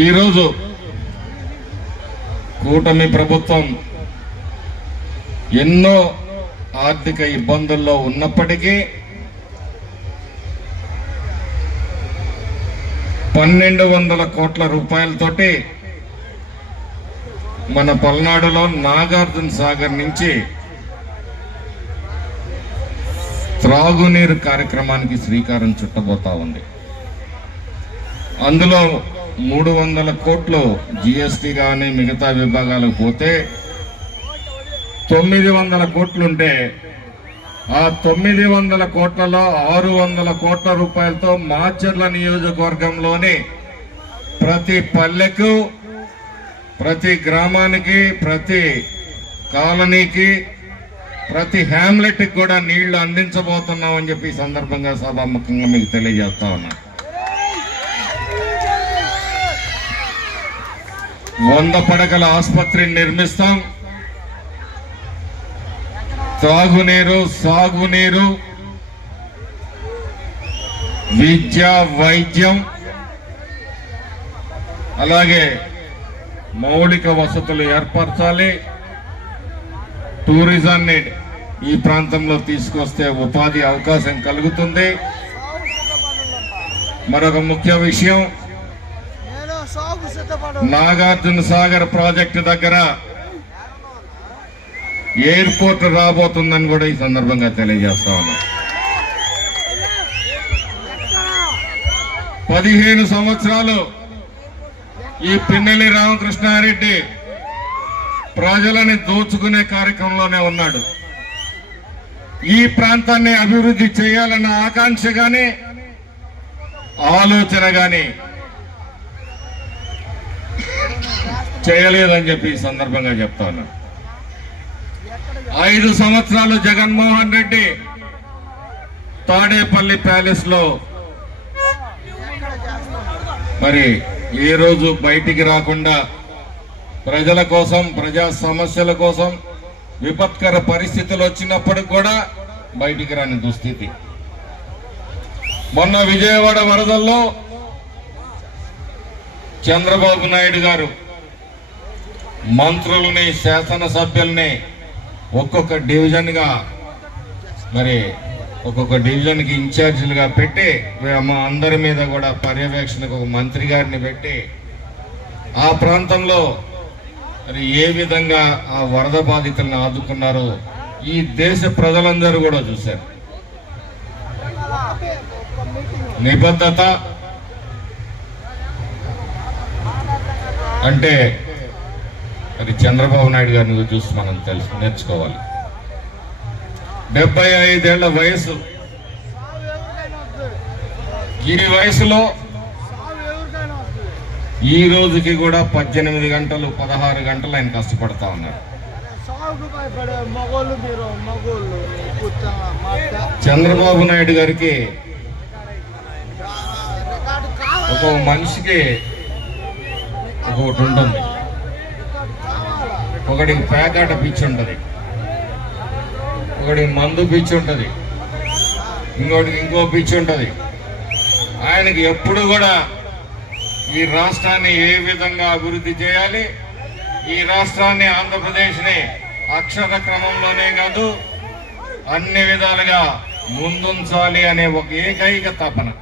ఈరోజు కూటమి ప్రభుత్వం ఎన్నో ఆర్థిక ఇబ్బందుల్లో ఉన్నప్పటికీ పన్నెండు వందల కోట్ల రూపాయలతోటి మన పల్నాడులో నాగార్జున సాగర్ నుంచి త్రాగునీరు కార్యక్రమానికి శ్రీకారం చుట్టబోతా ఉంది. అందులో మూడు వందల కోట్లు జిఎస్టి కానీ మిగతా విభాగాలకు పోతే తొమ్మిది వందల కోట్లుంటే ఆ తొమ్మిది వందల కోట్లలో ఆరు వందల కోట్ల రూపాయలతో మాచర్ల నియోజకవర్గంలోని ప్రతి పల్లెకు ప్రతి గ్రామానికి ప్రతి కాలనీకి ప్రతి హ్యామ్లెట్కి కూడా నీళ్ళు అందించబోతున్నామని చెప్పి ఈ సందర్భంగా సభాముఖంగా మీకు తెలియజేస్తా ఉన్నాను వంద పడకల ఆసుపత్రిని నిర్మిస్తాం. త్రాగునీరు సాగునీరు విద్య వైద్యం అలాగే మౌలిక వసతులు ఏర్పరచాలి. టూరిజాన్ని ఈ ప్రాంతంలో తీసుకొస్తే ఉపాధి అవకాశం కలుగుతుంది. మరొక ముఖ్య విషయం నాగార్జున సాగర్ ప్రాజెక్టు దగ్గర ఎయిర్పోర్ట్ రాబోతుందని కూడా ఈ సందర్భంగా తెలియజేస్తా ఉన్నా. పదిహేను సంవత్సరాలు ఈ పిన్నెల్లి రామకృష్ణారెడ్డి ప్రజలని దోచుకునే కార్యక్రమంలోనే ఉన్నాడు. ఈ ప్రాంతాన్ని అభివృద్ధి చేయాలన్న ఆకాంక్ష గాని ఆలోచన కానీ చేయలేదని చెప్పి ఈ సందర్భంగా చెప్తా ఉన్నా. ఐదు సంవత్సరాలు జగన్మోహన్ రెడ్డి తాడేపల్లి ప్యాలెస్లో మరి ఏ రోజు బయటికి రాకుండా ప్రజల కోసం ప్రజా సమస్యల కోసం విపత్కర పరిస్థితులు వచ్చినప్పుడు కూడా బయటికి రాని దుస్థితి. మొన్న విజయవాడ వరదల్లో చంద్రబాబు నాయుడు గారు మంత్రులని శాసనసభ్యుల్ని ఒక్కొక్క డివిజన్గా మరి ఒక్కొక్క డివిజన్కి ఇన్ఛార్జీలుగా పెట్టి మా అందరి మీద కూడా పర్యవేక్షణకు ఒక మంత్రి గారిని పెట్టి ఆ ప్రాంతంలో మరి ఏ విధంగా ఆ వరద బాధితులను ఆదుకున్నారో ఈ దేశ ప్రజలందరూ కూడా చూశారు. నిబద్ధత అంటే మరి చంద్రబాబు నాయుడు గారిని చూసి మనం తెలుసు నేర్చుకోవాలి. డెబ్బై ఐదేళ్ళ వయసు. ఈ వయసులో ఈ రోజుకి కూడా పద్దెనిమిది గంటలు పదహారు గంటలు ఆయన కష్టపడతా ఉన్నారు చంద్రబాబు నాయుడు గారికి ఒక మనిషికి ఒకటి ఉంటుంది. ఒకడికి పేకాట పిచ్చి ఉంటుంది. ఒకడికి మందు పిచ్చి ఉంటుంది. ఇంకోటికి ఇంకో పిచ్చి ఉంటుంది. ఆయనకి ఎప్పుడు కూడా ఈ రాష్ట్రాన్ని ఏ విధంగా అభివృద్ధి చేయాలి? ఈ రాష్ట్రాన్ని ఆంధ్రప్రదేశ్ని అక్షర క్రమంలోనే కాదు అన్ని విధాలుగా ముందుంచాలి అనే ఒక ఏకైక తపన.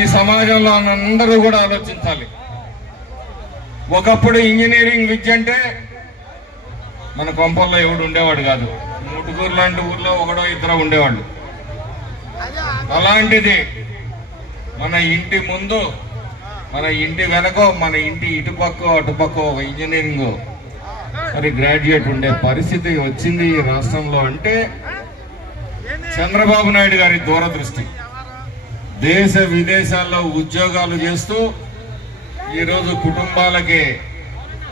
ఈ సమాజంలో అందరూ కూడా ఆలోచించాలి. ఒకప్పుడు ఇంజనీరింగ్ విద్య అంటే మన కొంపల్లో ఎవడు ఉండేవాడు కాదు. ముటుకూరు లాంటి ఊర్లో ఒకడో ఇద్దరు ఉండేవాళ్ళు. అలాంటిది మన ఇంటి ముందు మన ఇంటి వెనకో మన ఇంటి ఇటుపక్కో అటుపక్కో ఒక ఇంజనీరింగ్ మరి గ్రాడ్యుయేట్ ఉండే పరిస్థితి వచ్చింది ఈ రాష్ట్రంలో అంటే చంద్రబాబు నాయుడు గారి దూరదృష్టి. దేశ విదేశాల్లో ఉద్యోగాలు చేస్తూ ఈరోజు కుటుంబాలకి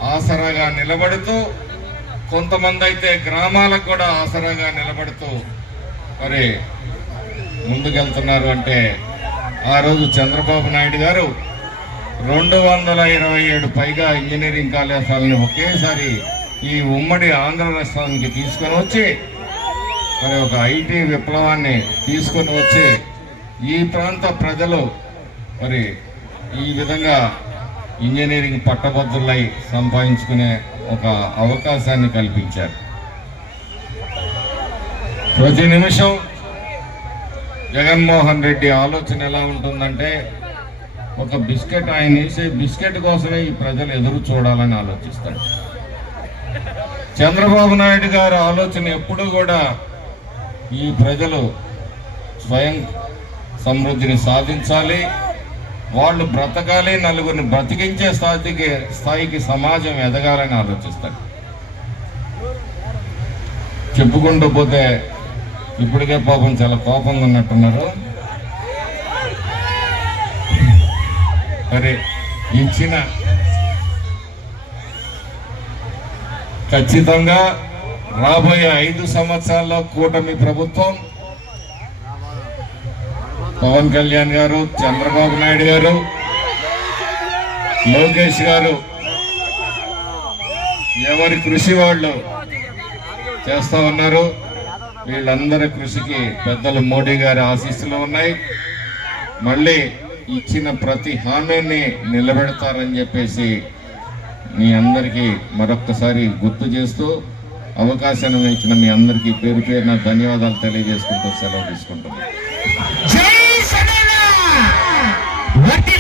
ఆసరాగా నిలబడుతూ కొంతమంది అయితే గ్రామాలకు కూడా ఆసరాగా నిలబడుతూ మరి ముందుకెళ్తున్నారు అంటే ఆ రోజు చంద్రబాబు నాయుడు గారు రెండు వందల ఇరవై ఏడు పైగా ఇంజనీరింగ్ కళాశాలని ఒకేసారి ఈ ఉమ్మడి ఆంధ్ర రాష్ట్రానికి తీసుకొని వచ్చి మరి ఒక ఐటీ విప్లవాన్ని తీసుకొని వచ్చి ఈ ప్రాంత ప్రజలు మరి ఈ విధంగా ఇంజనీరింగ్ పట్టభద్రులై సంపాదించుకునే ఒక అవకాశాన్ని కల్పించారు. ప్రతి నిమిషం జగన్మోహన్ రెడ్డి ఆలోచన ఎలా ఉంటుందంటే ఒక బిస్కెట్ ఆయన వేసే బిస్కెట్ కోసమే ఈ ప్రజలు ఎదురు చూడాలని ఆలోచిస్తాడు చంద్రబాబు నాయుడు గారి ఆలోచన ఎప్పుడూ కూడా ఈ ప్రజలు స్వయం సమృద్ధిని సాధించాలి వాళ్ళు బ్రతకాలి నలుగురిని బ్రతికించే స్థాయికి స్థాయికి సమాజం ఎదగాలని ఆలోచిస్తారు. చెప్పుకుంటూ పోతే ఇప్పటికే పాపం చాలా కోపంగా ఉన్నట్టున్నారు. మరి ఇచ్చిన ఖచ్చితంగా రాబోయే ఐదు సంవత్సరాల్లో కూటమి ప్రభుత్వం పవన్ కళ్యాణ్ గారు చంద్రబాబు నాయుడు గారు లోకేష్ గారు ఎవరి కృషి వాళ్ళు చేస్తా ఉన్నారు. వీళ్ళందరి కృషికి పెద్దలు మోడీ గారి ఆశీస్సులు ఉన్నాయి. మళ్ళీ ఇచ్చిన ప్రతి హామీని నిలబెడతారని చెప్పేసి మీ అందరికీ మరొక్కసారి గుర్తు చేస్తూ అవకాశాన్ని ఇచ్చిన మీ అందరికీ పేరు పేరున ధన్యవాదాలు తెలియజేసుకుంటూ సెలవు తీసుకుంటున్నాను வெற்றி